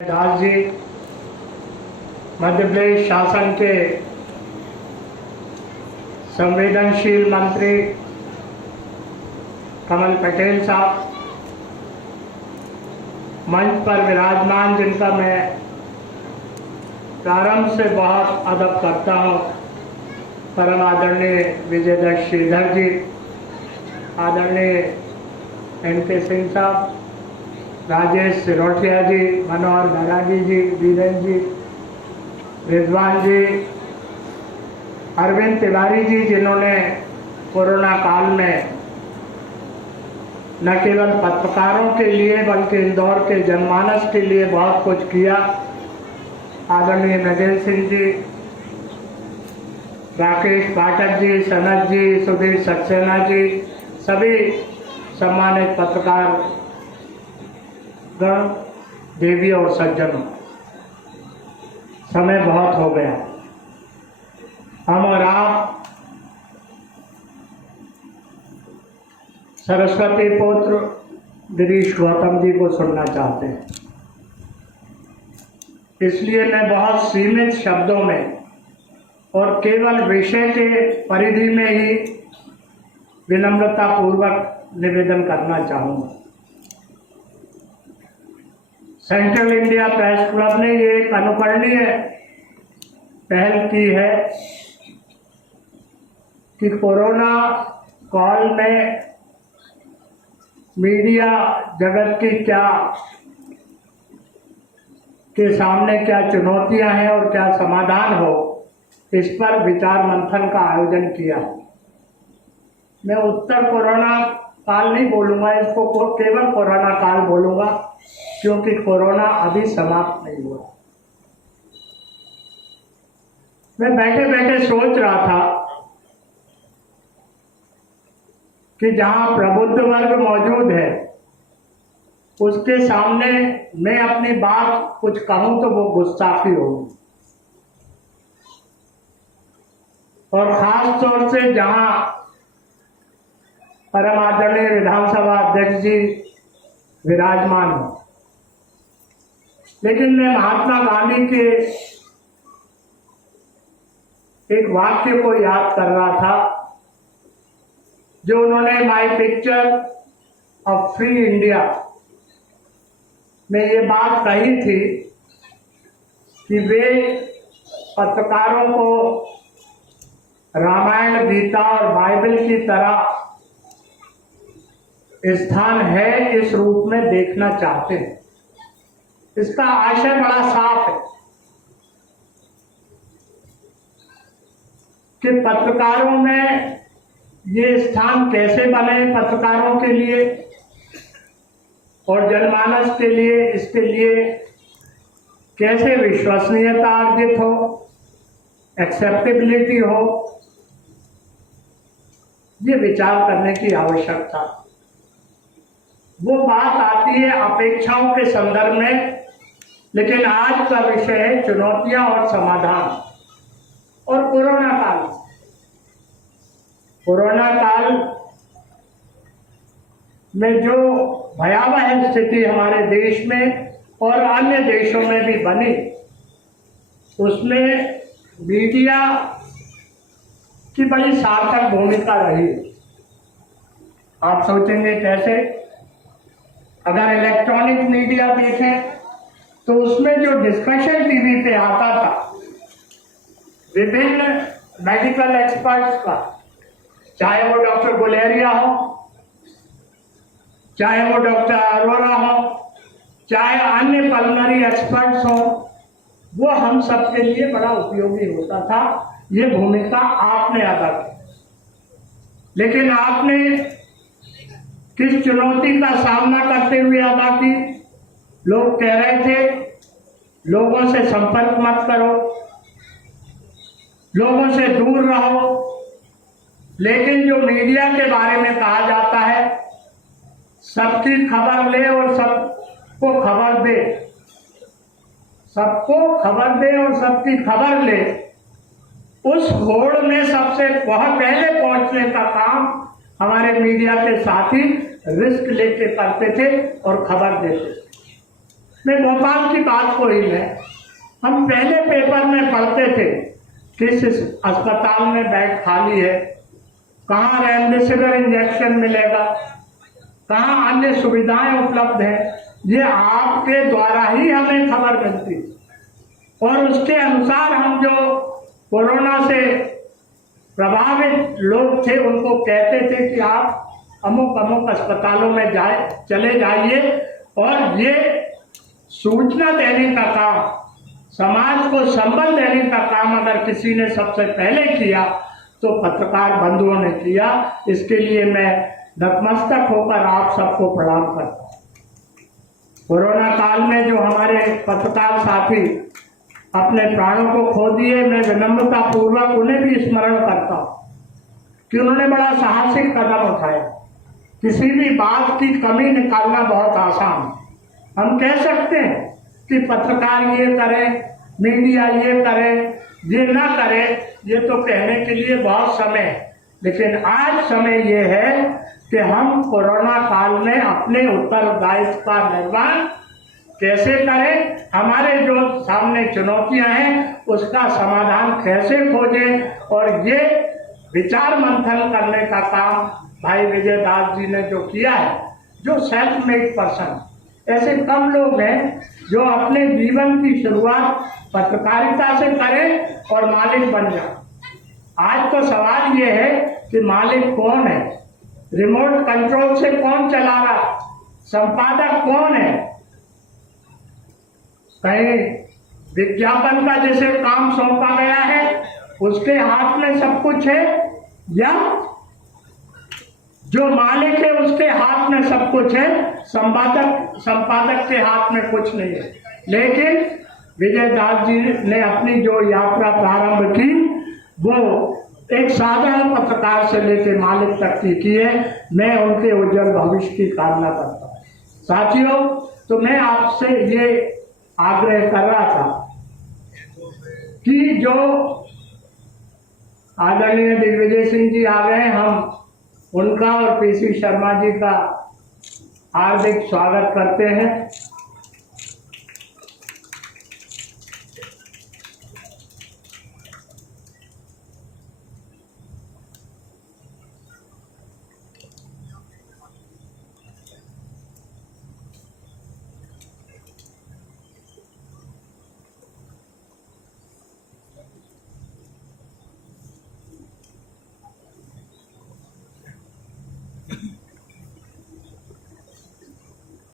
दास जी, मध्य प्रदेश शासन के संवेदनशील मंत्री कमल पटेल साहब, मंच पर विराजमान जिनका मैं प्रारंभ से बहुत अदब करता हूँ, परम आदरणीय विजयदत्त श्रीधर जी, आदरणीय NK सिंह साहब, राजेश सिरोठिया जी, मनोहर बैरागी जी, वीरेंद्र जी, रिजवान जी, अरविंद तिवारी जी, जिन्होंने कोरोना काल में न केवल पत्रकारों के लिए बल्कि इंदौर के जनमानस के लिए बहुत कुछ किया, आदरणीय नगेल सिंह जी, राकेश पाठक जी, सनत जी, सुधीर सक्सेना जी, सभी सम्मानित पत्रकार गण, देवी और सज्जनों, समय बहुत हो गया। हम और आप सरस्वती पुत्र गिरीश गौतम जी को सुनना चाहते हैं, इसलिए मैं बहुत सीमित शब्दों में और केवल विषय के परिधि में ही विनम्रता पूर्वक निवेदन करना चाहूँगा। सेंट्रल इंडिया प्रेस क्लब ने ये एक अनुकरणीय पहल की है कि कोरोना काल में मीडिया जगत की के सामने क्या चुनौतियां हैं और क्या समाधान हो, इस पर विचार मंथन का आयोजन किया। मैं उत्तर कोरोना काल नहीं बोलूँगा, इसको केवल कोरोना काल बोलूँगा, क्योंकि कोरोना अभी समाप्त नहीं हुआ। मैं बैठे बैठे सोच रहा था कि जहां प्रबुद्ध वर्ग मौजूद है उसके सामने मैं अपनी बात कुछ कहूं तो वो गुस्ताखी होगी, और खास तौर से जहां परम आदरणीय विधानसभा अध्यक्ष जी विराजमान हो। लेकिन मैं महात्मा गांधी के एक वाक्य को याद कर रहा था, जो उन्होंने my picture of free India में ये बात कही थी कि वे पत्रकारों को रामायण, गीता और बाइबल की तरह स्थान है इस रूप में देखना चाहते हैं। इसका आशय बड़ा साफ है कि पत्रकारों में ये स्थान कैसे बने, पत्रकारों के लिए और जनमानस के लिए, इसके लिए कैसे विश्वसनीयता अर्जित हो, एक्सेप्टेबिलिटी हो, ये विचार करने की आवश्यकता। वो बात आती है अपेक्षाओं के संदर्भ में, लेकिन आज का विषय है चुनौतियां और समाधान। और कोरोना काल में जो भयावह स्थिति हमारे देश में और अन्य देशों में भी बनी, उसमें मीडिया की बड़ी सार्थक भूमिका रही। आप सोचेंगे कैसे? अगर इलेक्ट्रॉनिक मीडिया देखें तो उसमें जो डिस्कशन टीवी पे आता था विभिन्न मेडिकल एक्सपर्ट्स का, चाहे वो डॉक्टर गुलेरिया हो, चाहे वो डॉक्टर अरोरा हो, चाहे अन्य पल्मोनरी एक्सपर्ट्स हो, वो हम सब के लिए बड़ा उपयोगी होता था। ये भूमिका आपने अदा की, लेकिन आपने किस चुनौती का सामना करते हुए अदा की? लोग कह रहे थे लोगों से संपर्क मत करो, लोगों से दूर रहो, लेकिन जो मीडिया के बारे में कहा जाता है सबकी खबर ले और सबको खबर दे, सबको खबर दे और सबकी खबर ले, उस होड़ में सबसे बहुत पहले पहुंचने का काम हमारे मीडिया के साथी रिस्क लेके करते थे और खबर देते थे। मैं भोपाल की बात को ही लें, हम पहले पेपर में पढ़ते थे किस अस्पताल में बेड खाली है, कहाँ रेमडेसिविर इंजेक्शन मिलेगा, कहाँ अन्य सुविधाएं उपलब्ध हैं, ये आपके द्वारा ही हमें खबर मिलती और उसके अनुसार हम जो कोरोना से प्रभावित लोग थे उनको कहते थे कि आप अमुक अमुक अस्पतालों में चले जाइए। और ये सूचना देने का काम, समाज को संबल देने का काम अगर किसी ने सबसे पहले किया तो पत्रकार बंधुओं ने किया। इसके लिए मैं नतमस्तक होकर आप सबको प्रणाम करता हूँ। कोरोना काल में जो हमारे पत्रकार साथी अपने प्राणों को खो दिए, मैं विनम्रता पूर्वक उन्हें भी स्मरण करता हूँ कि उन्होंने बड़ा साहसिक कदम उठाया। किसी भी बात की कमी निकालना बहुत आसान है। हम कह सकते हैं कि पत्रकार ये करें, मीडिया ये करे, ये ना करे, ये तो कहने के लिए बहुत समय है, लेकिन आज समय ये है कि हम कोरोना काल में अपने उत्तरदायित्व का निर्वहन कैसे करें, हमारे जो सामने चुनौतियां हैं उसका समाधान कैसे खोजें। और ये विचार मंथन करने का काम भाई विजय दास जी ने जो किया है, जो सेल्फ मेड पर्सन, ऐसे कम लोग हैं जो अपने जीवन की शुरुआत पत्रकारिता से करें और मालिक बन जाए। आज तो सवाल ये है कि मालिक कौन है, रिमोट कंट्रोल से कौन चला रहा, संपादक कौन है, कहीं विज्ञापन का जैसे काम सौंपा गया है उसके हाथ में सब कुछ है, या जो मालिक है उसके हाथ में सब कुछ है, संपादक के हाथ में कुछ नहीं है। लेकिन विजय दास जी ने अपनी जो यात्रा प्रारंभ की वो एक साधारण पत्रकार से लेकर मालिक तक की है। मैं उनके उज्जवल भविष्य की कामना करता हूँ। साथियों, तो मैं आपसे ये आग्रह कर रहा था कि जो आदरणीय दिग्विजय सिंह जी आ गए, हम उनका और पीसी शर्मा जी का हार्दिक स्वागत करते हैं।